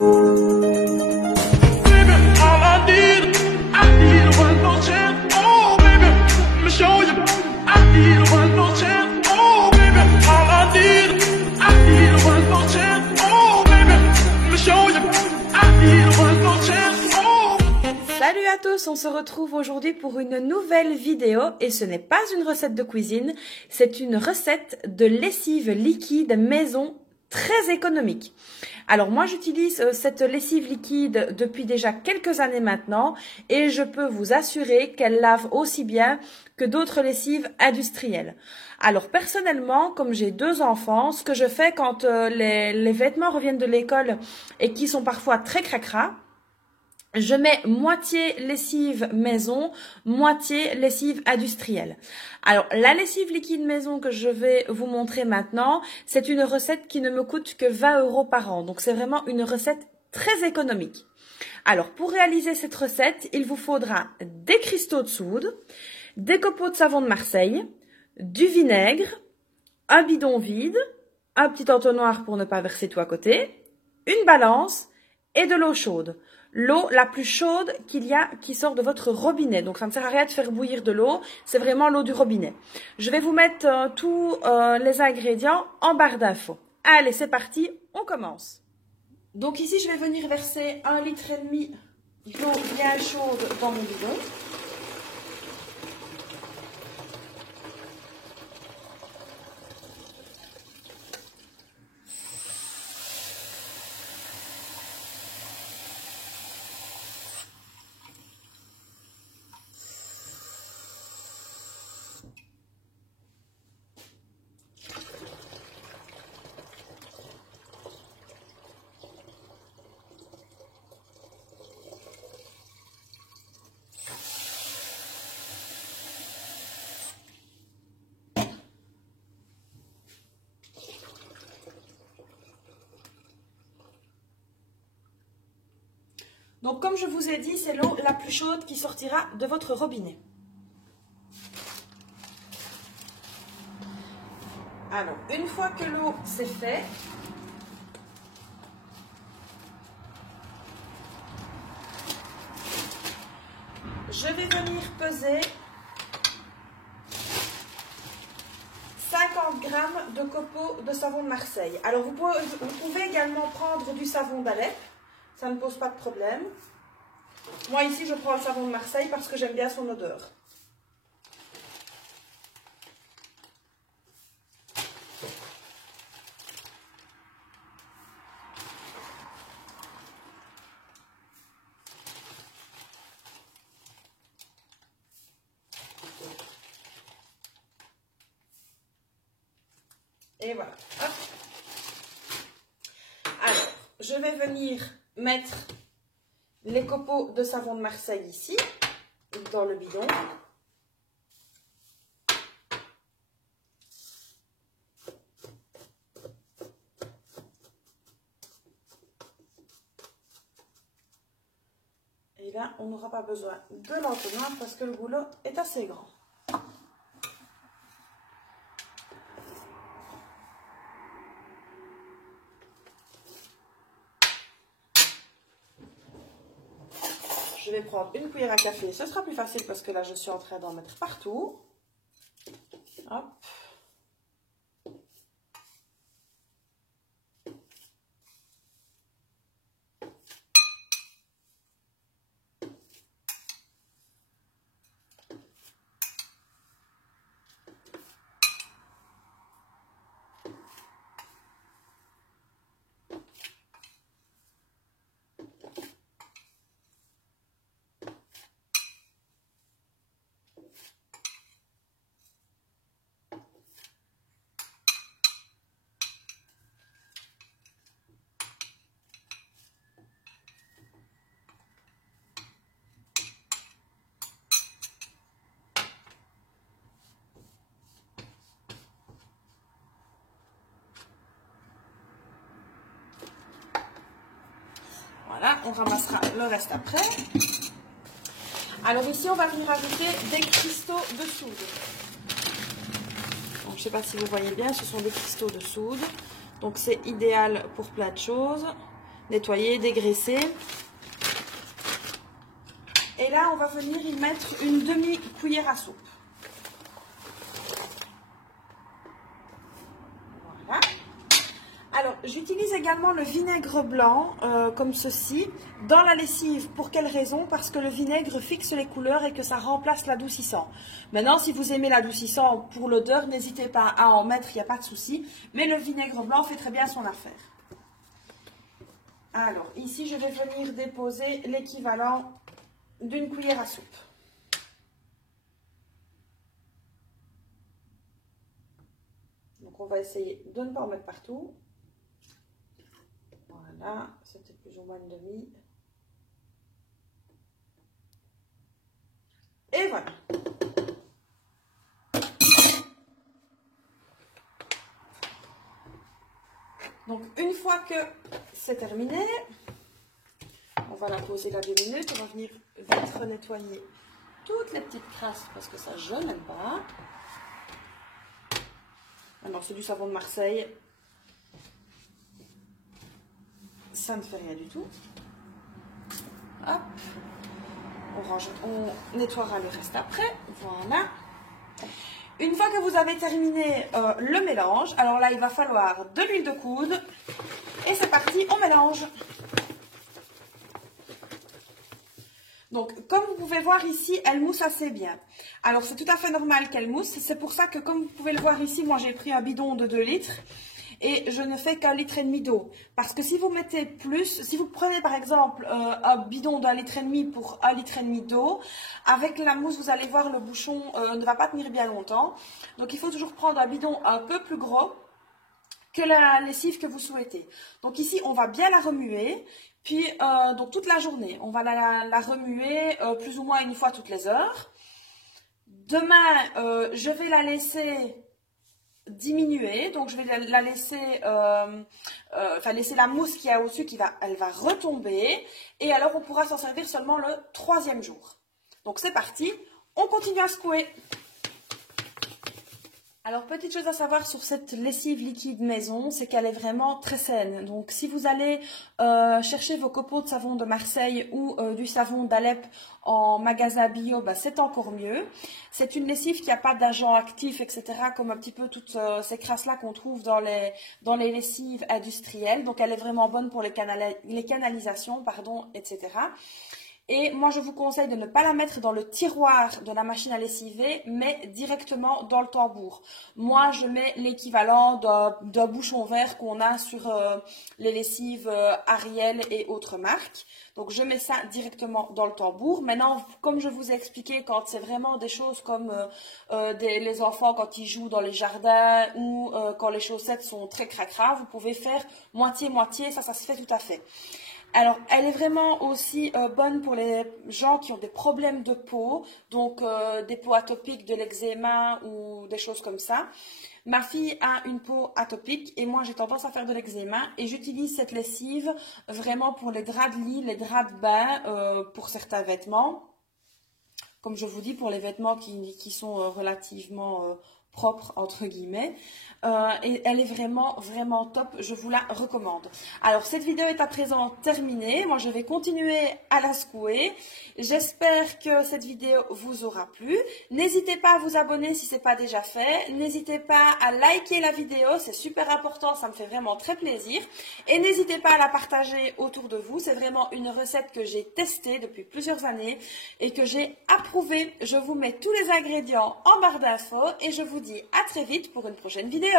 Salut à tous, on se retrouve aujourd'hui pour une nouvelle vidéo et ce n'est pas une recette de cuisine, c'est une recette de lessive liquide maison très économique. Alors moi j'utilise cette lessive liquide depuis déjà quelques années maintenant et je peux vous assurer qu'elle lave aussi bien que d'autres lessives industrielles. Alors personnellement, comme j'ai 2 enfants, ce que je fais quand les vêtements reviennent de l'école et qui sont parfois très cracra, je mets moitié lessive maison, moitié lessive industrielle. Alors, la lessive liquide maison que je vais vous montrer maintenant, c'est une recette qui ne me coûte que 20 € par an. Donc, c'est vraiment une recette très économique. Alors, pour réaliser cette recette, il vous faudra des cristaux de soude, des copeaux de savon de Marseille, du vinaigre, un bidon vide, un petit entonnoir pour ne pas verser tout à côté, une balance et de l'eau chaude. L'eau la plus chaude qu'il y a qui sort de votre robinet. Donc ça ne sert à rien de faire bouillir de l'eau, c'est vraiment l'eau du robinet. Je vais vous mettre tous les ingrédients en barre d'infos. Allez, c'est parti, on commence. Donc ici, je vais venir verser 1,5 litre d'eau bien chaude dans mon bidon. Donc, comme je vous ai dit, c'est l'eau la plus chaude qui sortira de votre robinet. Alors, une fois que l'eau s'est faite, je vais venir peser 50 g de copeaux de savon de Marseille. Alors, vous pouvez également prendre du savon d'Alep. Ça ne pose pas de problème. Moi ici je prends le savon de Marseille parce que j'aime bien son odeur. Et voilà. Hop. Alors, je vais venir mettre les copeaux de savon de Marseille ici, dans le bidon. Et là, on n'aura pas besoin de l'entonnoir parce que le boulot est assez grand. Je vais prendre une cuillère à café, ce sera plus facile parce que là je suis en train d'en mettre partout. Hop. Voilà, on ramassera le reste après. Alors ici, on va venir rajouter des cristaux de soude. Donc, je ne sais pas si vous voyez bien, ce sont des cristaux de soude. Donc c'est idéal pour plein de choses. nettoyer, dégraisser. Et là, on va venir y mettre une demi-cuillère à soupe. Voilà. Alors, j'utilise également le vinaigre blanc, comme ceci, dans la lessive. Pour quelle raison? Parce que le vinaigre fixe les couleurs et que ça remplace l'adoucissant. Maintenant, si vous aimez l'adoucissant pour l'odeur, n'hésitez pas à en mettre, il n'y a pas de souci. Mais le vinaigre blanc fait très bien son affaire. Alors, ici, je vais venir déposer l'équivalent d'une cuillère à soupe. Donc, on va essayer de ne pas en mettre partout. Voilà, c'était plus ou moins une demi. Et voilà. Donc, une fois que c'est terminé, on va la poser là 2 minutes. On va venir vite renettoyer toutes les petites crasses parce que ça, je n'aime pas. Alors, c'est du savon de Marseille. Ça ne fait rien du tout. Hop. On nettoiera le reste après. Voilà. Une fois que vous avez terminé le mélange, alors là, il va falloir de l'huile de coude. Et c'est parti, on mélange. Donc, comme vous pouvez voir ici, elle mousse assez bien. Alors, c'est tout à fait normal qu'elle mousse. C'est pour ça que, comme vous pouvez le voir ici, moi, j'ai pris un bidon de 2 litres. Et je ne fais qu'1,5 litre d'eau. Parce que si vous mettez plus, si vous prenez par exemple un bidon d'1,5 litre pour 1,5 litre d'eau, avec la mousse, vous allez voir, le bouchon ne va pas tenir bien longtemps. Donc, il faut toujours prendre un bidon un peu plus gros que la lessive que vous souhaitez. Donc ici, on va bien la remuer. Puis, donc toute la journée, on va la remuer plus ou moins une fois toutes les heures. Demain, je vais la laisser diminuer. Donc, je vais la laisser, laisser la mousse qu'il y a au-dessus, elle va retomber. Et alors, on pourra s'en servir seulement le 3e jour. Donc, c'est parti. On continue à secouer. Alors, petite chose à savoir sur cette lessive liquide maison, c'est qu'elle est vraiment très saine. Donc, si vous allez chercher vos copeaux de savon de Marseille ou du savon d'Alep en magasin bio, bah, c'est encore mieux. C'est une lessive qui n'a pas d'agent actif, etc., comme un petit peu toutes ces crasses-là qu'on trouve dans les lessives industrielles. Donc, elle est vraiment bonne pour les canalisations, pardon, etc. Et moi, je vous conseille de ne pas la mettre dans le tiroir de la machine à lessiver, mais directement dans le tambour. Moi, je mets l'équivalent d'un bouchon vert qu'on a sur les lessives Ariel et autres marques. Donc, je mets ça directement dans le tambour. Maintenant, comme je vous ai expliqué, quand c'est vraiment des choses comme les enfants quand ils jouent dans les jardins ou quand les chaussettes sont très cracra, vous pouvez faire moitié-moitié, ça se fait tout à fait. Alors, elle est vraiment aussi bonne pour les gens qui ont des problèmes de peau, donc des peaux atopiques, de l'eczéma ou des choses comme ça. Ma fille a une peau atopique et moi j'ai tendance à faire de l'eczéma et j'utilise cette lessive vraiment pour les draps de lit, les draps de bain, pour certains vêtements. Comme je vous dis, pour les vêtements qui sont relativement propre entre guillemets, et elle est vraiment top, je vous la recommande. Alors cette vidéo est à présent terminée, moi je vais continuer à la secouer. J'espère que cette vidéo vous aura plu. N'hésitez pas à vous abonner si ce n'est pas déjà fait, n'hésitez pas à liker la vidéo, c'est super important, ça me fait vraiment très plaisir, et n'hésitez pas à la partager autour de vous. C'est vraiment une recette que j'ai testée depuis plusieurs années et que j'ai approuvée. Je vous mets tous les ingrédients en barre d'infos et je vous dis à très vite pour une prochaine vidéo.